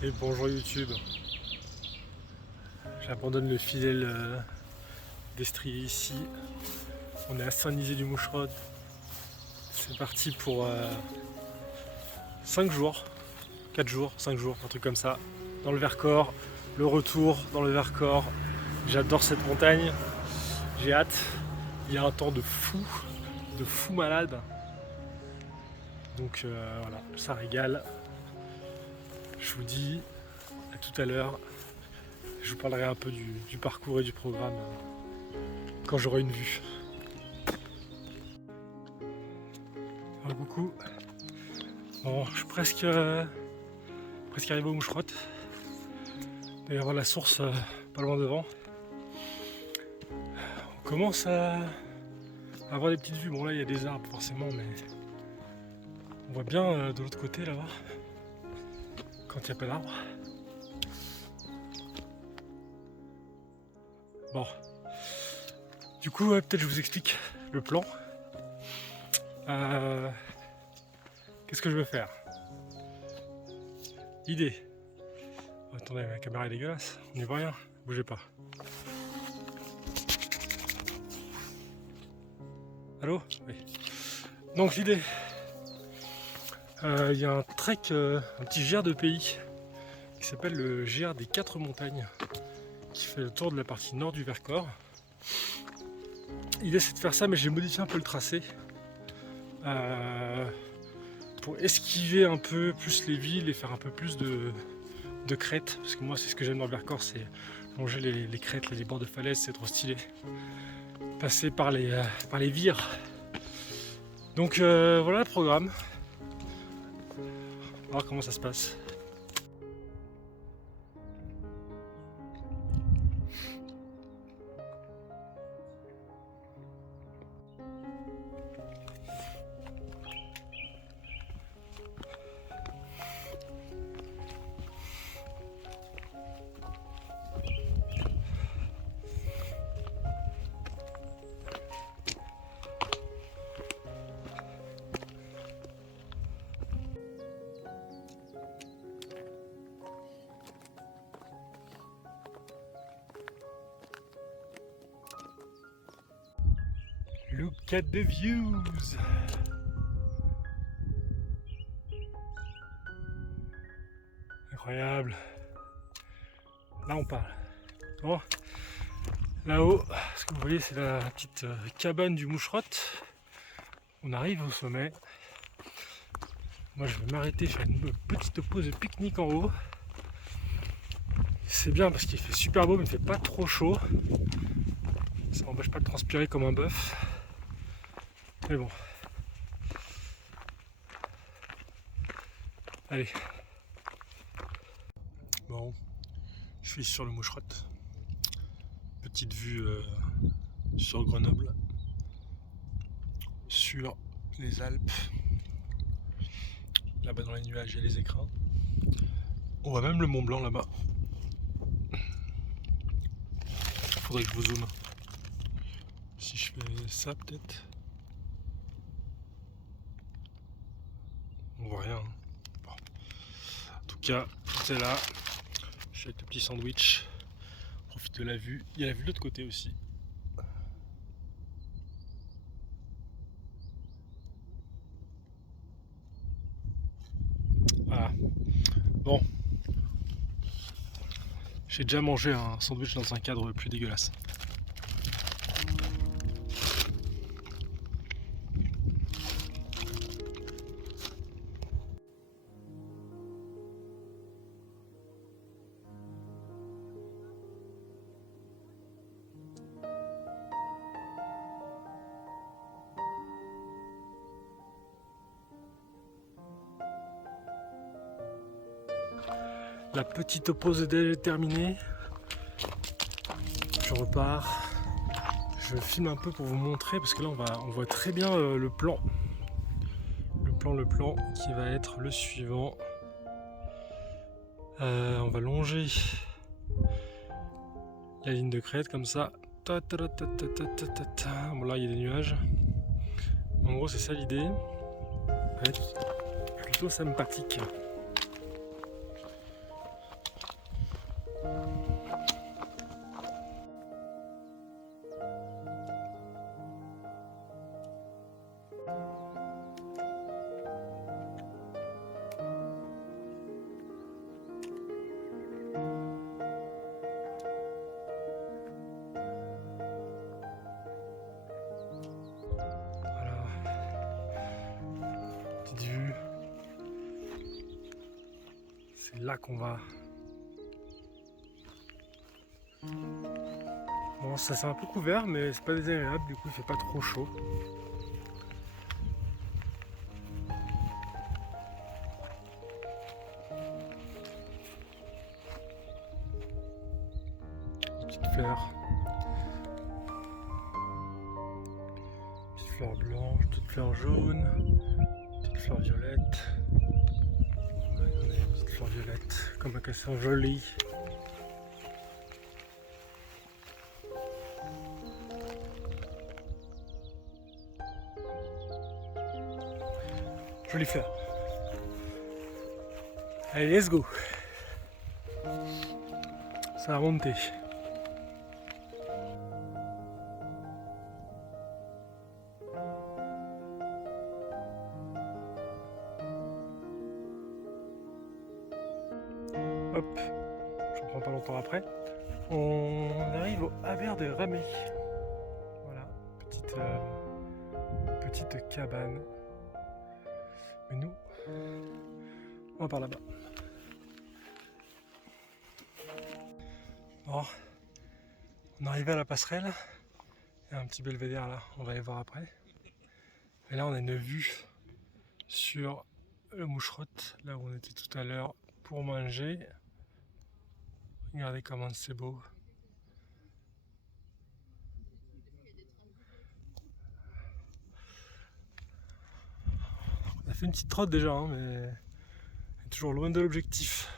Et bonjour YouTube. J'abandonne le fidèle destrier ici. On est à Saint-Nizier-du-Moucherotte. C'est parti pour 5 jours, 4 jours, 5 jours, un truc comme ça. Dans le Vercors, le retour dans le Vercors. J'adore cette montagne. J'ai hâte. Il y a un temps de fou malade. Donc voilà, ça régale. Je vous dis à tout à l'heure. Je vous parlerai un peu du parcours et du programme quand j'aurai une vue. Alors, coucou. Bon, je suis presque arrivé aux Moucherottes. D'ailleurs, voir la source pas loin devant. On commence à avoir des petites vues. Bon, là, il y a des arbres forcément, mais on voit bien de l'autre côté là-bas quand il n'y a pas d'arbres. Bon, du coup, peut-être je vous explique le plan. Qu'est-ce que je veux faire? Idée. Oh, attendez, ma caméra est dégueulasse, on n'y voit rien, bougez pas. Allô? Oui. Donc l'idée, il y a un trek, un petit GR de pays qui s'appelle le GR des 4 montagnes, qui fait le tour de la partie nord du Vercors. L'idée c'est de faire ça, mais j'ai modifié un peu le tracé pour esquiver un peu plus les villes et faire un peu plus de crêtes, parce que moi c'est ce que j'aime dans le Vercors, c'est longer les crêtes, les bords de falaise, c'est trop stylé. Passer par les vires. Donc voilà le programme. On va voir comment ça se passe. Look at the views! Incroyable! Là on parle. Bon, là-haut, ce que vous voyez, c'est la petite cabane du Moucherotte. On arrive au sommet. Moi je vais m'arrêter, faire une petite pause de pique-nique en haut. C'est bien parce qu'il fait super beau mais il fait pas trop chaud. Ça m'empêche pas de transpirer comme un bœuf. Mais bon. Allez. Bon, je suis sur le Moucherotte. Petite vue sur Grenoble. Sur les Alpes. Là-bas dans les nuages, il y a les écrins. On voit même le Mont Blanc là-bas. Faudrait que je vous zoome. Si je fais ça peut-être. On voit rien. Bon. En tout cas, tout est là. Je suis avec le petit sandwich. On profite de la vue. Il y a la vue de l'autre côté aussi. Voilà. Bon. J'ai déjà mangé un sandwich dans un cadre plus dégueulasse. La petite pause déj est terminée. Je repars. Je filme un peu pour vous montrer parce que là on voit très bien le plan. Le plan qui va être le suivant. On va longer la ligne de crête comme ça. Bon là il y a des nuages. En gros c'est ça l'idée. Ça va être plutôt sympathique. c'est là qu'on va. Bon, ça c'est un peu couvert, mais c'est pas désagréable, du coup il fait pas trop chaud. Petite fleur. Petite fleur blanche, petite fleur jaune, petite fleur violette. Petite fleur violette, comme un cassin joli. Jolie fleur. Allez, let's go. Ça va monter. Hop, je reprends pas longtemps après. On arrive au Havre de Ramée. Voilà, petite cabane. Mais nous, on va par là-bas. Bon, on est arrivé à la passerelle. Il y a un petit belvédère là, on va aller voir après. Et là, on a une vue sur le Moucherotte, là où on était tout à l'heure pour manger. Regardez comment c'est beau. On a fait une petite trotte déjà, hein, mais on est toujours loin de l'objectif.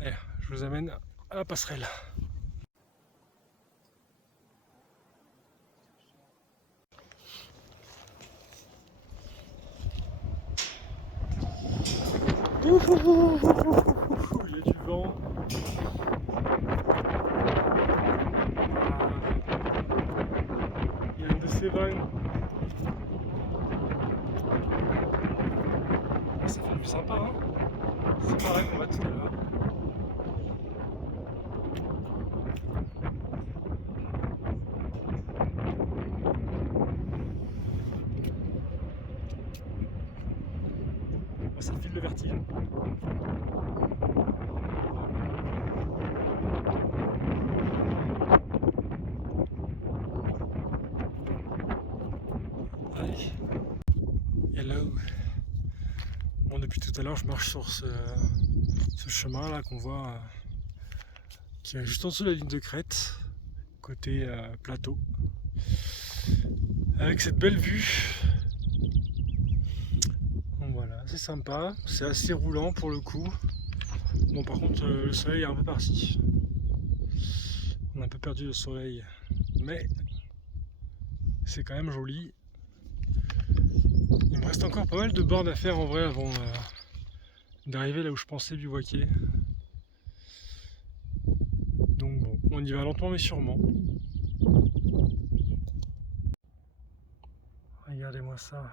Allez, je vous amène à la passerelle. Il y a du vent. Il y a une de ces vagues. Ça fait du sympa, hein. C'est par là qu'on va tout à l'heure. Oh, ça file le vertige. Allez. Hello. Bon, depuis tout à l'heure, je marche sur ce chemin là qu'on voit qui est juste en dessous de la ligne de crête, côté plateau, avec cette belle vue. Donc voilà, c'est sympa, c'est assez roulant pour le coup. Bon, par contre, le soleil est un peu parti. On a un peu perdu le soleil, mais c'est quand même joli. Il me reste encore pas mal de bornes à faire en vrai avant d'arriver là où je pensais bivouaquer. Donc bon, on y va lentement mais sûrement. Regardez-moi ça.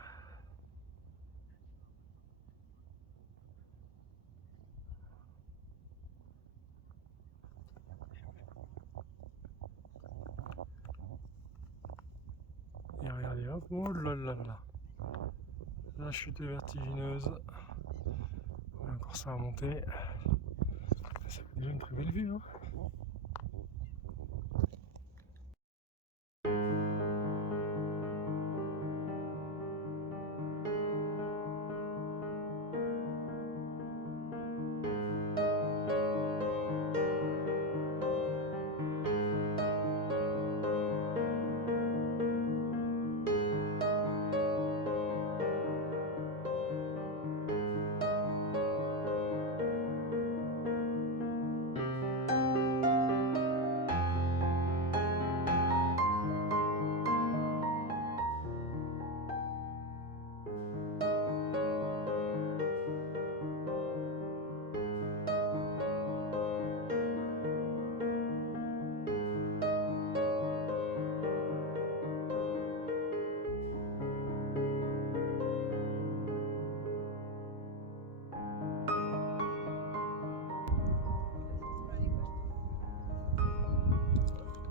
Et regardez, hop, oh là là là. La chute est vertigineuse. On a encore ça à monter. Ça fait déjà une très belle vue, hein.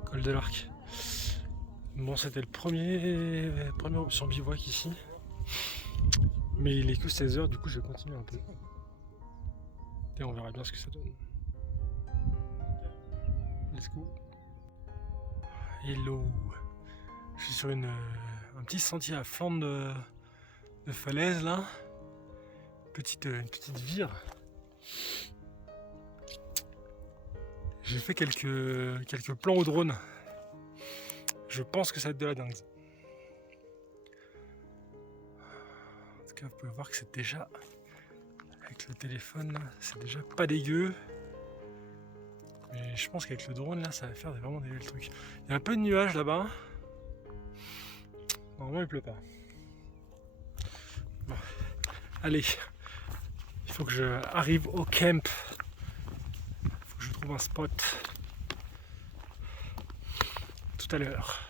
Col de l'Arc. Bon, c'était le première option bivouac ici. Mais il est que 16h, du coup je vais continuer un peu. Et on verra bien ce que ça donne. Let's go. Hello. Je suis sur un petit sentier à flanc de falaise là. Une petite vire. J'ai fait quelques plans au drone. Je pense que ça va être de la dingue. En tout cas, vous pouvez voir que c'est déjà, avec le téléphone, c'est déjà pas dégueu. Mais je pense qu'avec le drone, là, ça va faire vraiment des belles trucs. Il y a un peu de nuages là-bas. Normalement, il pleut pas. Bon. Allez, il faut que je arrive au camp. Il faut que je trouve un spot. Tout à l'heure.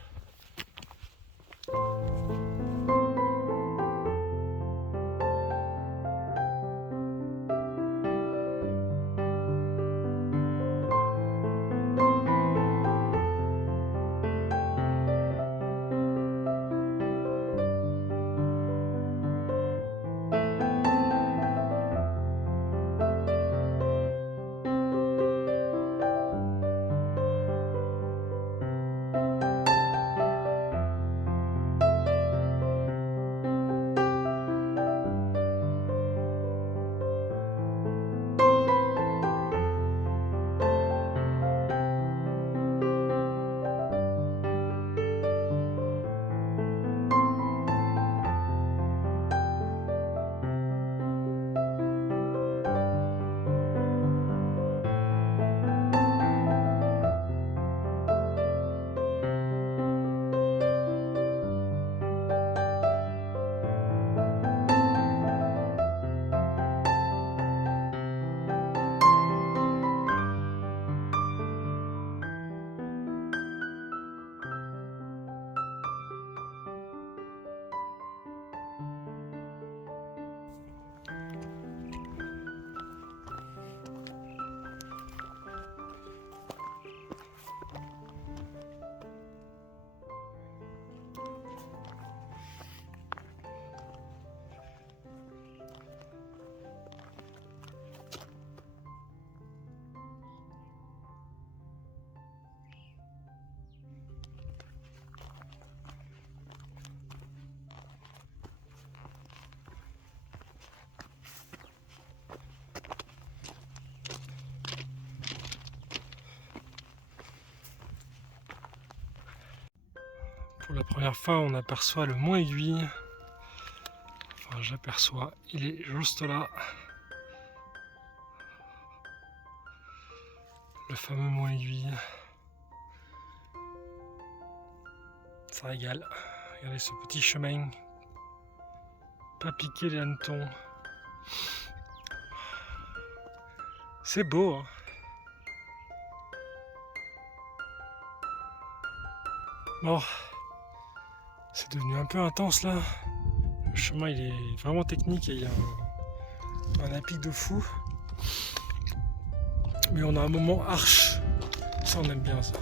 Pour la première fois, on aperçoit le mont Aiguille. Enfin, j'aperçois, il est juste là. Le fameux mont Aiguille. Ça régale. Regardez ce petit chemin. Pas piqué les hannetons. C'est beau, hein. Bon, c'est devenu un peu intense là. Le chemin il est vraiment technique et il y a un apic de fou. Mais on a un moment arche. Ça on aime bien ça.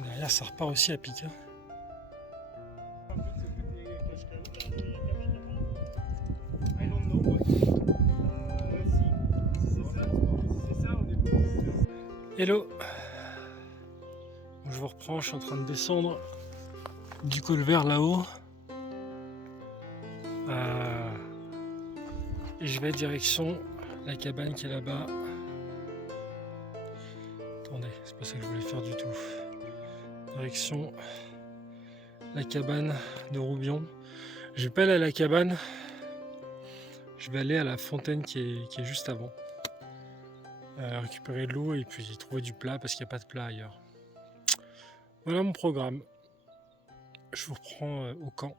Derrière ça repart aussi à pic. Hein. Hello, je vous reprends, je suis en train de descendre du col vert là-haut et je vais direction la cabane qui est là-bas. Attendez, c'est pas ça que je voulais faire du tout. Direction la cabane de Roubion. Je vais pas aller à la cabane, je vais aller à la fontaine qui est juste avant. Récupérer de l'eau et puis trouver du plat parce qu'il n'y a pas de plat ailleurs. Voilà mon programme. Je vous reprends au camp.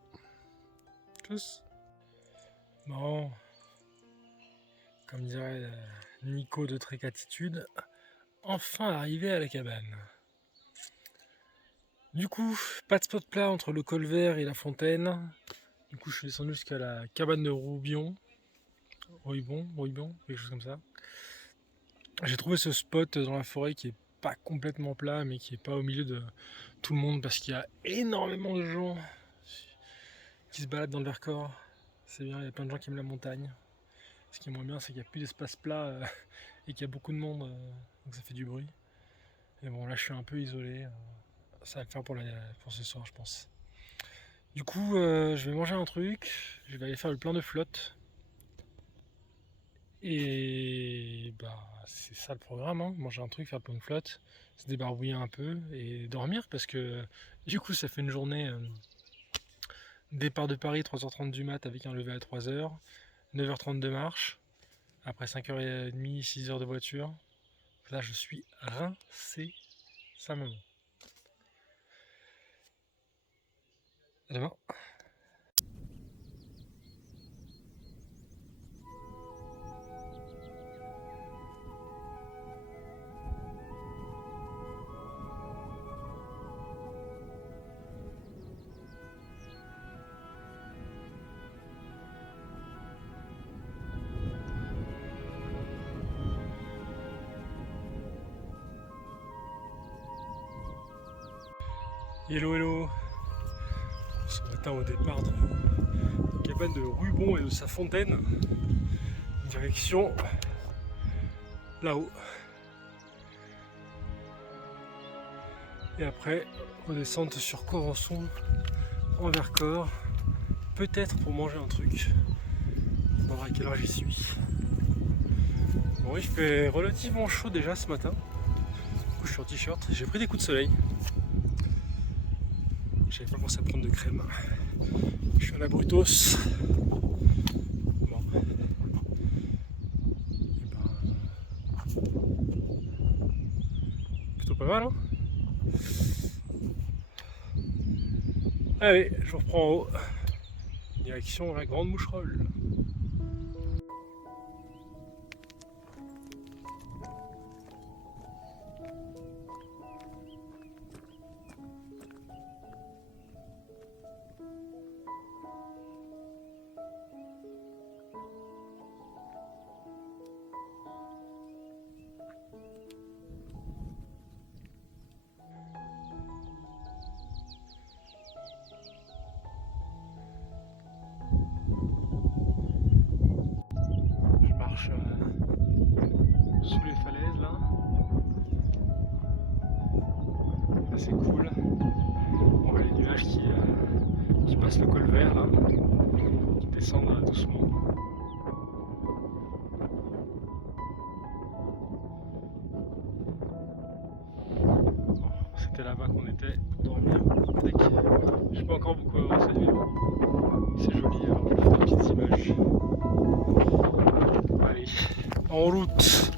Tous. Bon. Comme dirait Nico de Trécatitude, enfin arrivé à la cabane. Du coup, pas de spot plat entre le col vert et la fontaine. Du coup, je suis descendu jusqu'à la cabane de Roubion. Rouibon, quelque chose comme ça. J'ai trouvé ce spot dans la forêt qui est pas complètement plat, mais qui est pas au milieu de tout le monde parce qu'il y a énormément de gens qui se baladent dans le Vercors. C'est bien, il y a plein de gens qui aiment la montagne. Ce qui est moins bien, c'est qu'il n'y a plus d'espace plat et qu'il y a beaucoup de monde, donc ça fait du bruit. Et bon, là je suis un peu isolé. Ça va le faire pour ce soir, je pense. Du coup, je vais manger un truc. Je vais aller faire le plein de flotte. Et bah, c'est ça le programme, hein. Manger un truc, faire plein de flotte, se débarbouiller un peu et dormir parce que du coup, ça fait une journée. Départ de Paris, 3h30 du mat avec un lever à 3h, 9h30 de marche, après 5h30, 6h de voiture. Là, je suis rincé, sa maman. À demain. Hello, hello. Ce matin, au départ de la cabane de Rubon et de sa fontaine, direction là-haut. Et après, redescente sur Corançon, en Vercors, peut-être pour manger un truc. On va voir à quelle heure j'y suis. Bon, il fait relativement chaud déjà ce matin. Du coup, je suis en t-shirt. J'ai pris des coups de soleil. J'avais pas pensé à prendre de crème. Je suis à la Brutos. Bon. Et ben, plutôt pas mal, hein. Allez, je vous reprends en haut. Direction la Grande Moucherolle. Sous les falaises là. C'est cool. On voit les nuages qui passent le col vert là, qui descendent doucement. Bon, c'était là-bas qu'on était pour dormir. Je peux encore beaucoup avancer. C'est joli, alors je vais faire des petites images. Allez, en route.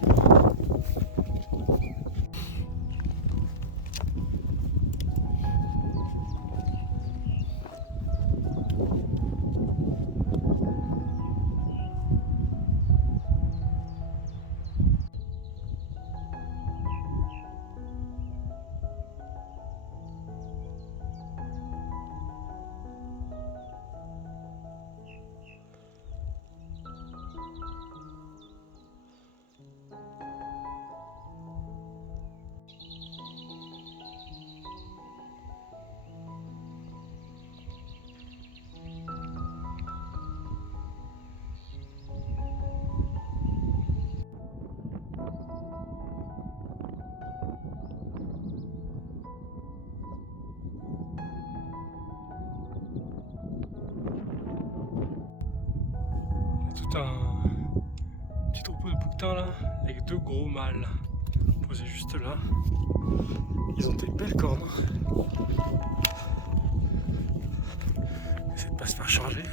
Tout un petit troupeau de bouquetins là, avec deux gros mâles posés juste là. Ils ont des belles cornes. Essaye de pas se faire charger.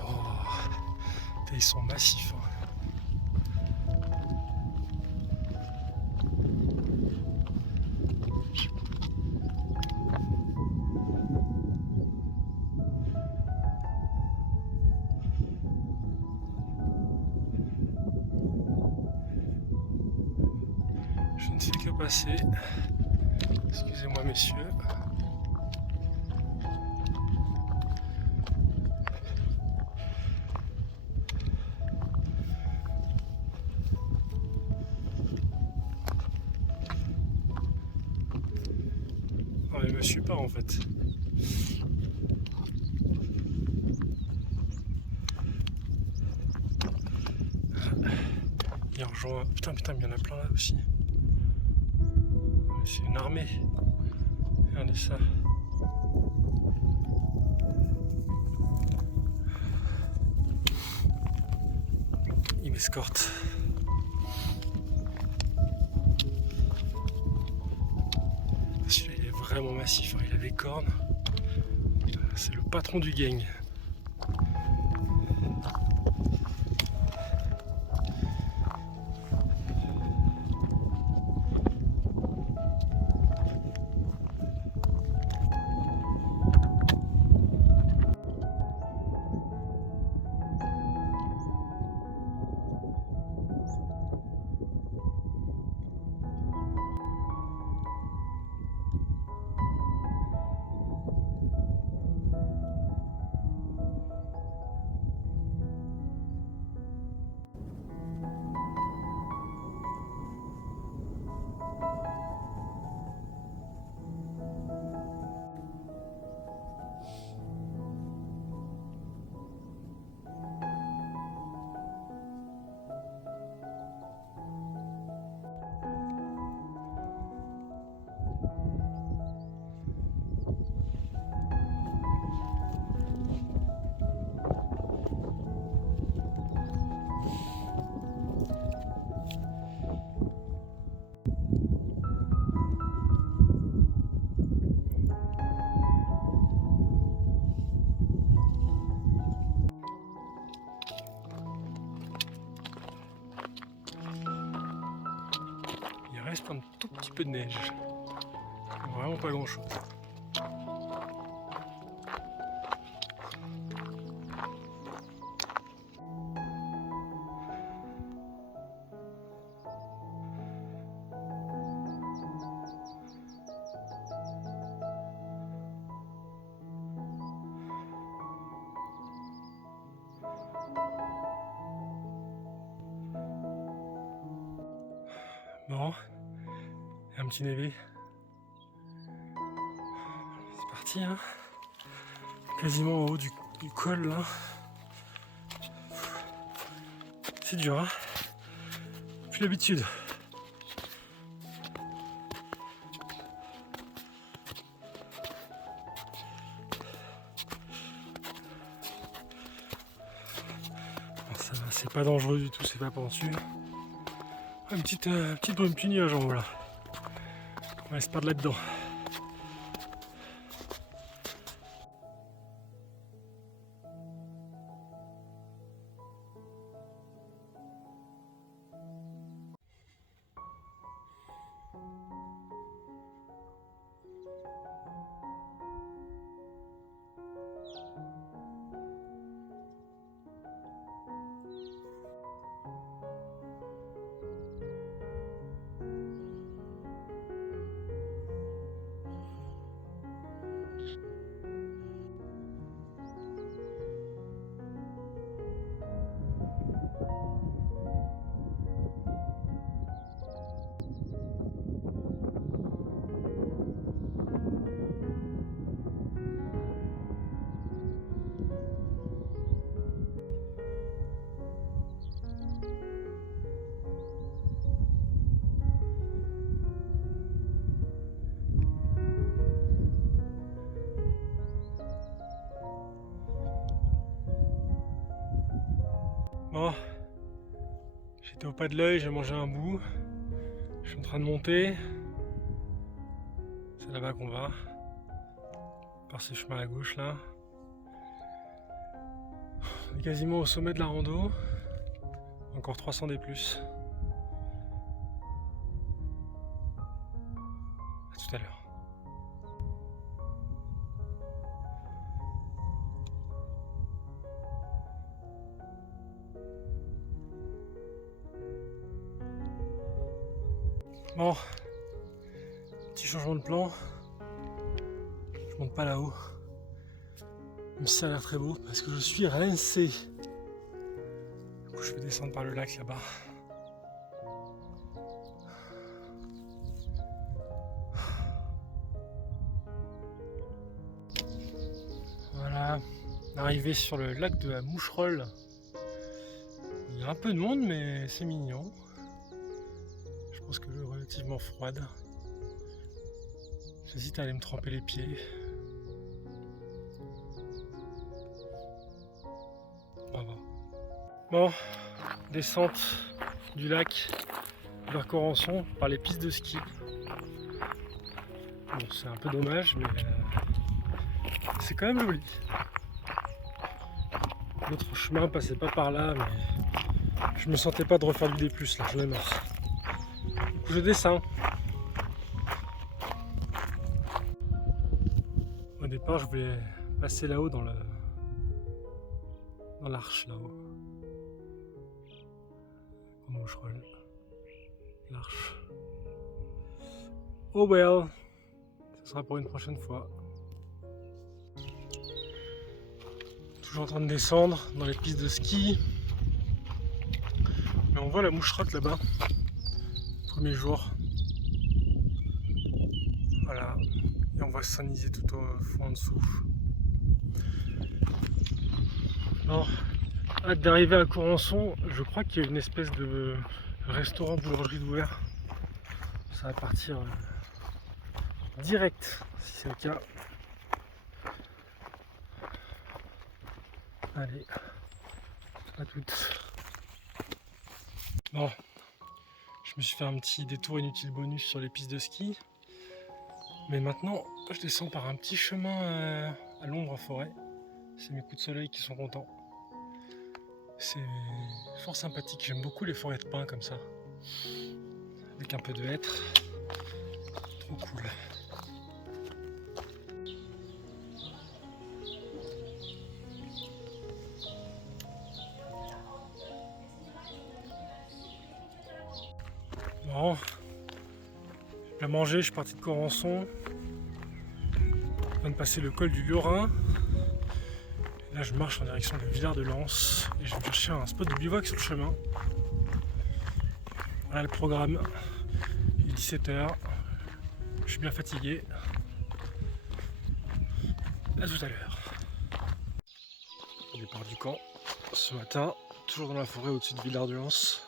Oh, ils sont massifs. Hein. Je ne fais que passer. Excusez-moi messieurs. il me suit pas en fait. Il rejoint. Putain, mais il y en a plein là aussi. C'est une armée. Regardez ça. Il m'escorte. Celui-là, il est vraiment massif, hein. Il a des cornes. C'est le patron du gang. Il reste un tout petit peu de neige. Vraiment pas grand chose. Bon, un petit névé. C'est parti, hein. Quasiment au haut du col là. C'est dur, hein. Plus l'habitude. Ça va, c'est pas dangereux du tout, c'est pas pentu. Une petite brume, petit nuage en haut là. On va se perdre là-dedans. Bon, j'étais au pas de l'œil, j'ai mangé un bout. Je suis en train de monter. C'est là-bas qu'on va. Par ce chemin à gauche là. On est quasiment au sommet de la rando. Encore 300 des plus. À tout à l'heure. Bon, petit changement de plan. Je monte pas là-haut. Même si ça a l'air très beau, parce que je suis rincé. Du coup, je vais descendre par le lac là-bas. Arrivé sur le lac de la Moucherolle. Il y a un peu de monde, mais c'est mignon. Je pense que l'eau est relativement froide. J'hésite à aller me tremper les pieds. On va voir. Bon, descente du lac vers Corançon par les pistes de ski. Bon, c'est un peu dommage, mais c'est quand même joli. L'autre chemin passait pas par là, mais je me sentais pas de refaire du D+, là, j'en ai marre. Du coup, je descends. Au départ, je voulais passer là-haut dans l'arche là-haut. Au Moucherolle. L'arche. Oh well, ce sera pour une prochaine fois. Toujours en train de descendre dans les pistes de ski. Mais on voit la Moucherolle là-bas. Premier jour. Voilà. Et on voit Saint-Nizier tout au fond en dessous. Alors, hâte d'arriver à Corançon. Je crois qu'il y a une espèce de restaurant boulangerie d'ouvert. Ça va partir direct si c'est le cas. Allez, à toutes. Bon, je me suis fait un petit détour inutile bonus sur les pistes de ski. Mais maintenant, je descends par un petit chemin à l'ombre forêt. C'est mes coups de soleil qui sont contents. C'est fort sympathique, j'aime beaucoup les forêts de pins comme ça. Avec un peu de hêtre. Trop cool. Bon, j'ai bien mangé, je suis parti de Corançon. Je viens de passer le col du Liorin. Là, je marche en direction de Villard-de-Lans et je vais chercher un spot de bivouac sur le chemin. Voilà le programme. Il est 17h. Je suis bien fatigué. À tout à l'heure. Au départ du camp, ce matin, toujours dans la forêt au-dessus de Villard-de-Lans.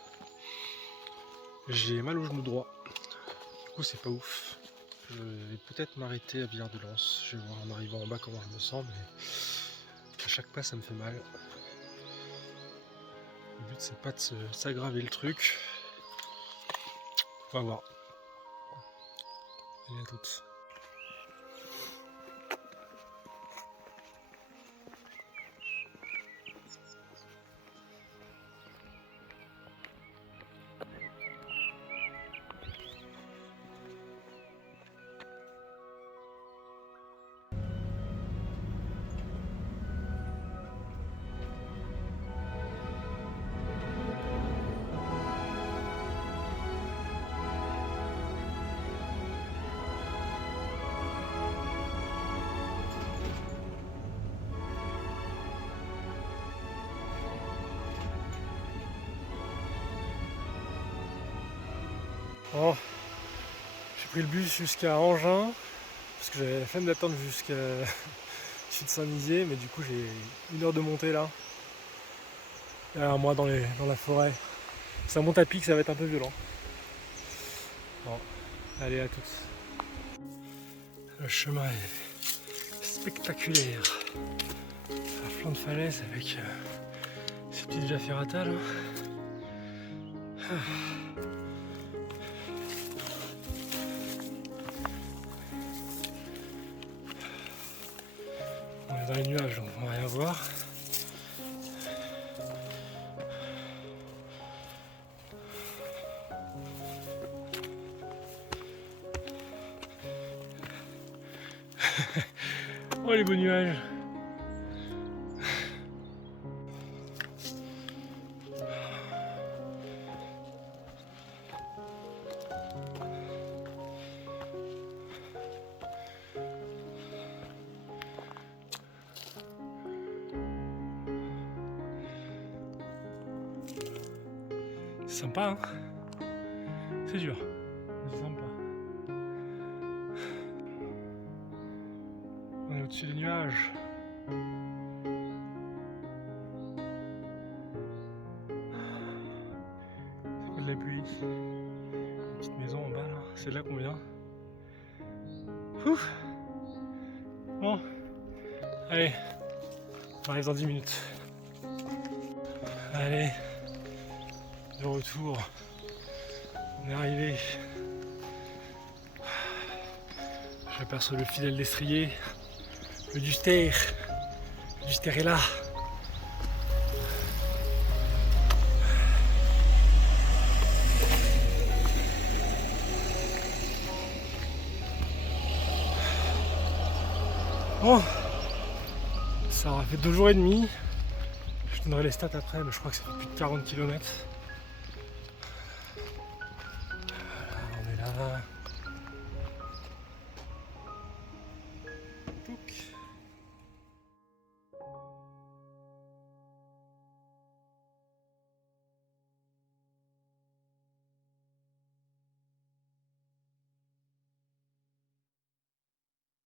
J'ai mal au genou droit. Du coup, c'est pas ouf. Je vais peut-être m'arrêter à Villard-de-Lans. Je vais voir en arrivant en bas comment je me sens, mais à chaque pas ça me fait mal. Le but c'est pas de s'aggraver le truc. On va voir. Allez à toutes. Bon, j'ai pris le bus jusqu'à Engin parce que j'avais la flemme d'attendre jusqu'à sud de Saint-Nizier, mais du coup j'ai 1 heure de montée là. Derrière moi dans la forêt. Ça monte à pic, ça va être un peu violent. Bon, allez à toutes. Le chemin est spectaculaire. Un flanc de falaise avec ces petites via ferrata là. On est dans les nuages donc on va rien voir. Oh les beaux nuages. C'est sympa, hein. C'est dur, mais c'est sympa. On est au-dessus des nuages. de la pluie. Une petite maison en bas là, c'est de là qu'on vient. Ouf. Bon, allez, on arrive dans 10 minutes. Allez, de retour, on est arrivé. J'aperçois le fidèle destrier, le Duster. Le Duster est là. Bon, ça aura fait 2 jours et demi. Je donnerai les stats après, mais je crois que ça fait plus de 40 km. Voilà, on est là.